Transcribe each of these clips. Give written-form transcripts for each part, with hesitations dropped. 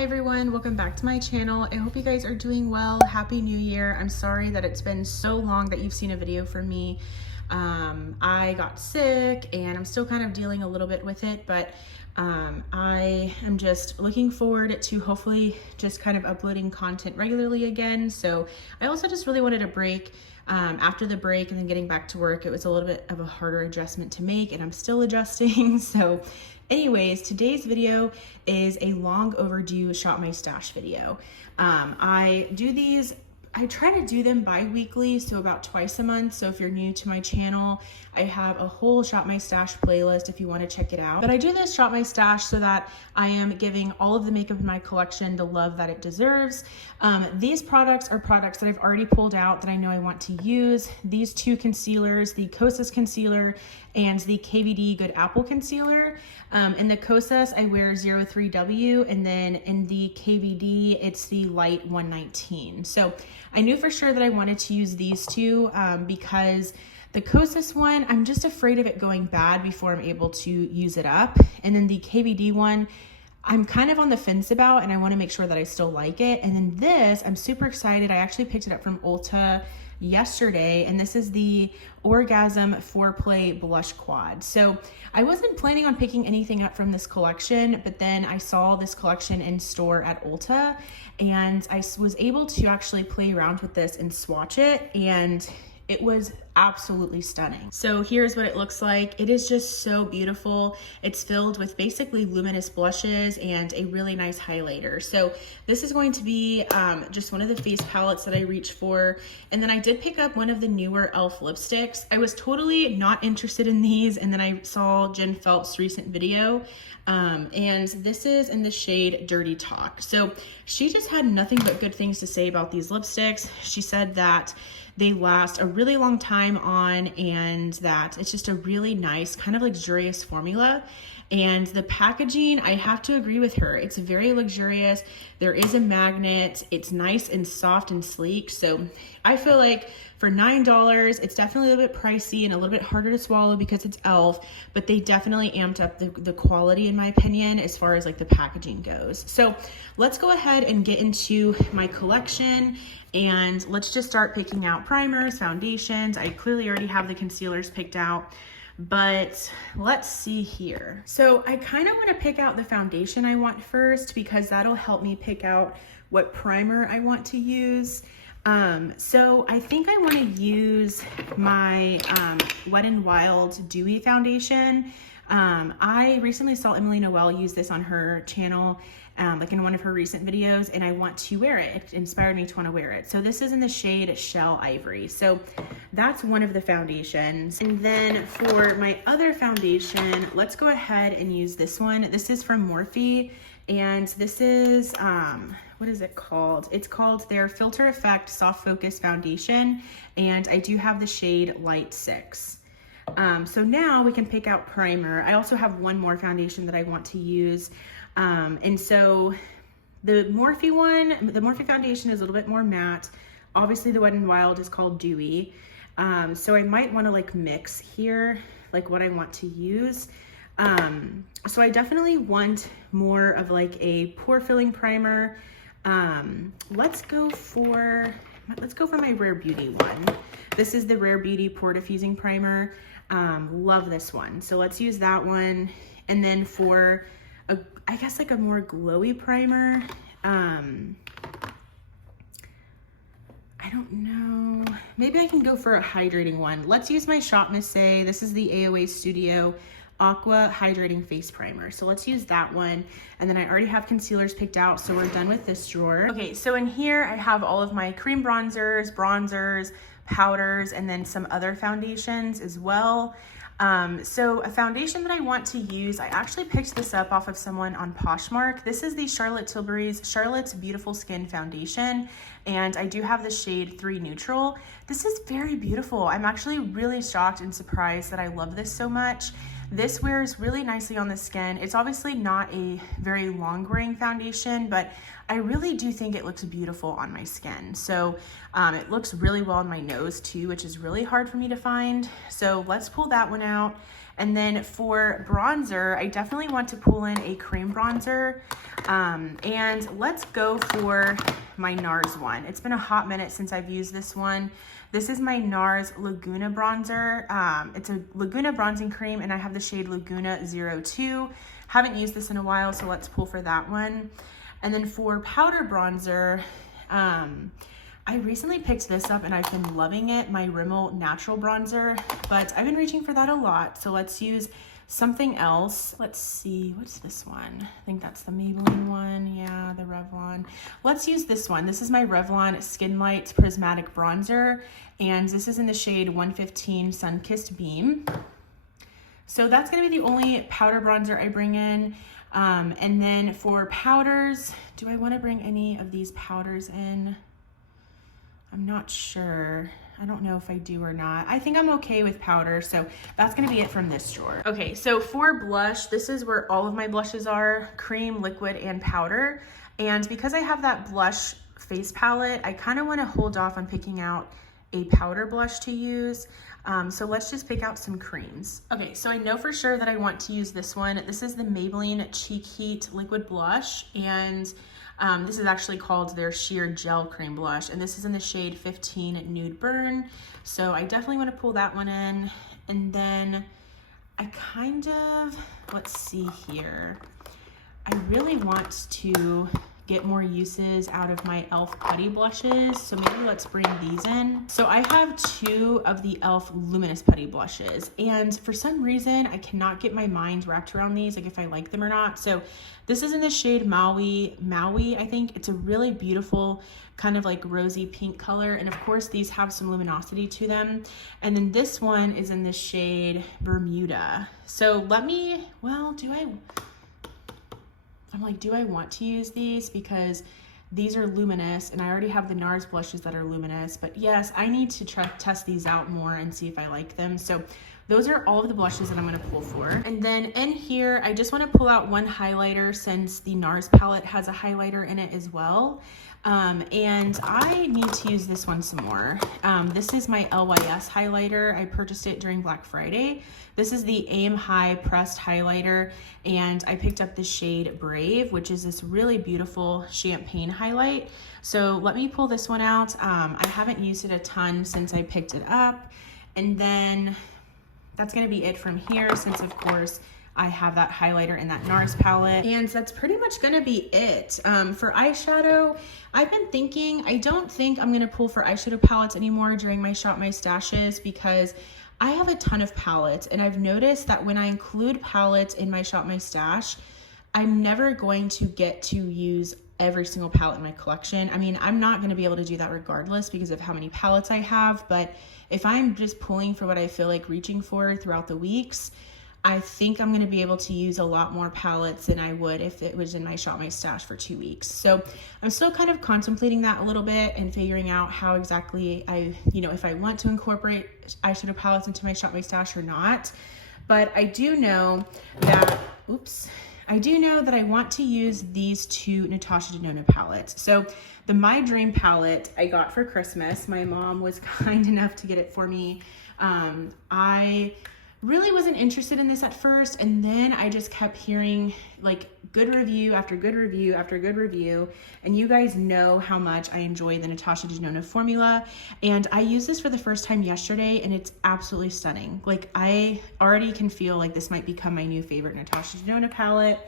Hi everyone, welcome back to my channel. I hope you guys are doing well. Happy New Year. I'm sorry that it's been so long that you've seen a video from me. I got sick and I'm still kind of dealing a little bit with it, but I am just looking forward to hopefully just kind of uploading content regularly again. So I also just really wanted a break. After the break and then getting back to work, it was a little bit of a harder adjustment to make and I'm still adjusting. So anyways, today's video is a long overdue Shop My Stash video. I try to do them bi-weekly, so about twice a month. So if you're new to my channel, I have a whole Shop My Stash playlist if you want to check it out. But I do this Shop My Stash so that I am giving all of the makeup in my collection the love that it deserves. These products are products that I've already pulled out that I know I want to use. These two concealers, the Kosas concealer and the KVD Good Apple concealer. In the Kosas, I wear 03W, and then in the KVD, it's the Light 119. So I knew for sure that I wanted to use these two because the Kosas one, I'm just afraid of it going bad before I'm able to use it up. And then the KVD one, I'm kind of on the fence about, and I want to make sure that I still like it. And then this, I'm super excited. I actually picked it up from Ulta yesterday, and this is the Orgasm Foreplay Blush Quad. So I wasn't planning on picking anything up from this collection, but then I saw this collection in store at Ulta, and I was able to actually play around with this and swatch it, and it was absolutely stunning. So here's what it looks like. It is just so beautiful. It's filled with basically luminous blushes and a really nice highlighter. So this is going to be just one of the face palettes that I reach for. And then I did pick up one of the newer e.l.f. lipsticks. I was totally not interested in these, and then I saw Jen Phelps' recent video. And this is in the shade Dirty Talk. So she just had nothing but good things to say about these lipsticks. She said that they last a really long time on, and that it's just a really nice kind of luxurious formula. And the packaging, I have to agree with her. It's very luxurious. There is a magnet. It's nice and soft and sleek. So I feel like for $9, it's definitely a little bit pricey and a little bit harder to swallow because it's e.l.f., but they definitely amped up the quality, in my opinion, as far as like the packaging goes. So let's go ahead and get into my collection, and let's just start picking out primers, foundations. I clearly already have the concealers picked out, but let's see here. So I kind of want to pick out the foundation I want first because that'll help me pick out what primer I want to use. So I think I want to use my Wet n Wild Dewy foundation. I recently saw Emily Noel use this on her channel, like in one of her recent videos, and I want to wear it. It inspired me to want to wear it. So this is in the shade Shell Ivory. So that's one of the foundations. And then for my other foundation, let's go ahead and use this one. This is from Morphe, and this is, what is it called? It's called their Filter Effect Soft Focus Foundation, and I do have the shade Light 6. So now we can pick out primer. I also have one more foundation that I want to use. And so the Morphe foundation is a little bit more matte. Obviously the Wet n Wild is called Dewy. So I might want to like mix here, like what I want to use. So I definitely want more of like a pore filling primer. Let's go for my Rare Beauty one. This is the Rare Beauty Pore Diffusing Primer. Love this one. So let's use that one. And then for I guess like a more glowy primer, I don't know. Maybe I can go for a hydrating one. Let's use my Shop Miss A. This is the AOA Studio Aqua Hydrating Face Primer. So let's use that one. And then I already have concealers picked out, so we're done with this drawer. Okay, so in here I have all of my cream bronzers, powders, and then some other foundations as well. So a foundation that I want to use, I actually picked this up off of someone on Poshmark. This is the Charlotte Tilbury's Charlotte's Beautiful Skin Foundation, and I do have the shade 3 Neutral. This is very beautiful. I'm actually really shocked and surprised that I love this so much. This wears really nicely on the skin. It's obviously not a very long wearing foundation, but I really do think it looks beautiful on my skin. So it looks really well on my nose too, which is really hard for me to find. So let's pull that one out. And then for bronzer, I definitely want to pull in a cream bronzer. And let's go for my NARS one. It's been a hot minute since I've used this one. This is my NARS Laguna bronzer. It's a Laguna bronzing cream, and I have the shade Laguna 02. Haven't used this in a while, so let's pull for that one. And then for powder bronzer, I recently picked this up and I've been loving it, my Rimmel Natural Bronzer, but I've been reaching for that a lot. So let's use something else. Let's see, what's this one? I think that's the Maybelline one. Yeah, the Revlon. Let's use this one. This is my Revlon Skin Light Prismatic Bronzer, and this is in the shade 115 Sun-Kissed Beam. So that's gonna be the only powder bronzer I bring in. And then for powders, do I wanna bring any of these powders in? I'm not sure. I don't know if I do or not. I think I'm okay with powder, so that's gonna be it from this drawer. Okay, so for blush, this is where all of my blushes are, cream, liquid, and powder. And because I have that blush face palette, I kinda wanna hold off on picking out a powder blush to use. So let's just pick out some creams. Okay, so I know for sure that I want to use this one. This is the Maybelline Cheek Heat Liquid Blush, and this is actually called their Sheer Gel Cream Blush, and this is in the shade 15 Nude Burn. So I definitely want to pull that one in. And then I kind of, let's see here. I really want to get more uses out of my e.l.f. Putty blushes, so maybe let's bring these in. So I have 2 of the e.l.f. Luminous Putty blushes, and for some reason I cannot get my mind wrapped around these, like if I like them or not. So this is in the shade Maui, I think. It's a really beautiful kind of like rosy pink color, and of course these have some luminosity to them. And then this one is in the shade Bermuda. So let me, well, I'm like, do I want to use these? Because these are luminous and I already have the NARS blushes that are luminous, but yes, I need to test these out more and see if I like them. So those are all of the blushes that I'm gonna pull for. And then in here, I just wanna pull out one highlighter since the NARS palette has a highlighter in it as well. And I need to use this one some more. This is my LYS highlighter. I purchased it during Black Friday. This is the Aim High Pressed Highlighter, and I picked up the shade Brave, which is this really beautiful champagne highlight. So let me pull this one out. I haven't used it a ton since I picked it up. And then that's gonna be it from here, since of course I have that highlighter in that NARS palette. And that's pretty much gonna be it. For eyeshadow, I've been thinking, I don't think I'm gonna pull for eyeshadow palettes anymore during my Shop My Stashes, because I have a ton of palettes, and I've noticed that when I include palettes in my Shop My Stash, I'm never going to get to use every single palette in my collection. I mean, I'm not gonna be able to do that regardless because of how many palettes I have, but if I'm just pulling for what I feel like reaching for throughout the weeks, I think I'm gonna be able to use a lot more palettes than I would if it was in my Shop My Stash for 2 weeks. So I'm still kind of contemplating that a little bit and figuring out how exactly if I want to incorporate eyeshadow palettes into my Shop My Stash or not. But I do know that, I want to use these 2 Natasha Denona palettes. So the My Dream palette I got for Christmas. My mom was kind enough to get it for me. I really wasn't interested in this at first, and then I just kept hearing like good review after good review after good review, and you guys know how much I enjoy the Natasha Denona formula, and I used this for the first time yesterday, and it's absolutely stunning. Like, I already can feel like this might become my new favorite Natasha Denona palette.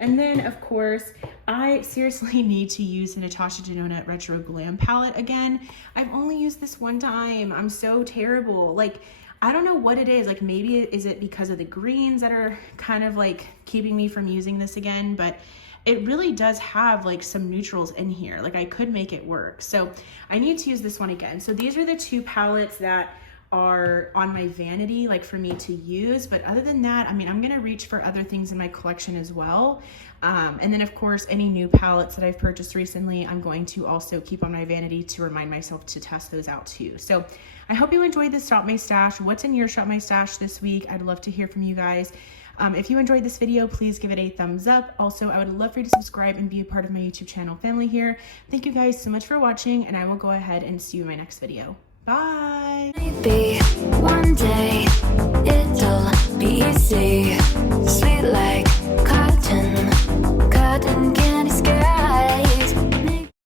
And then of course, I seriously need to use the Natasha Denona Retro Glam palette again. I've only used this one time. I'm so terrible. Like, I don't know what it is. Like, maybe is it because of the greens that are kind of like keeping me from using this again, but it really does have like some neutrals in here. Like, I could make it work. So I need to use this one again. So these are the 2 palettes that are on my vanity, like for me to use. But other than that, I mean, I'm gonna reach for other things in my collection as well. And then of course, any new palettes that I've purchased recently, I'm going to also keep on my vanity to remind myself to test those out too. So I hope you enjoyed this Shop My Stash. What's in your Shop My Stash this week? I'd love to hear from you guys. If you enjoyed this video, please give it a thumbs up. Also, I would love for you to subscribe and be a part of my YouTube channel family here. Thank you guys so much for watching, and I will go ahead and see you in my next video. Bye. Maybe one day it will be easy, sweet like cotton, cotton candy.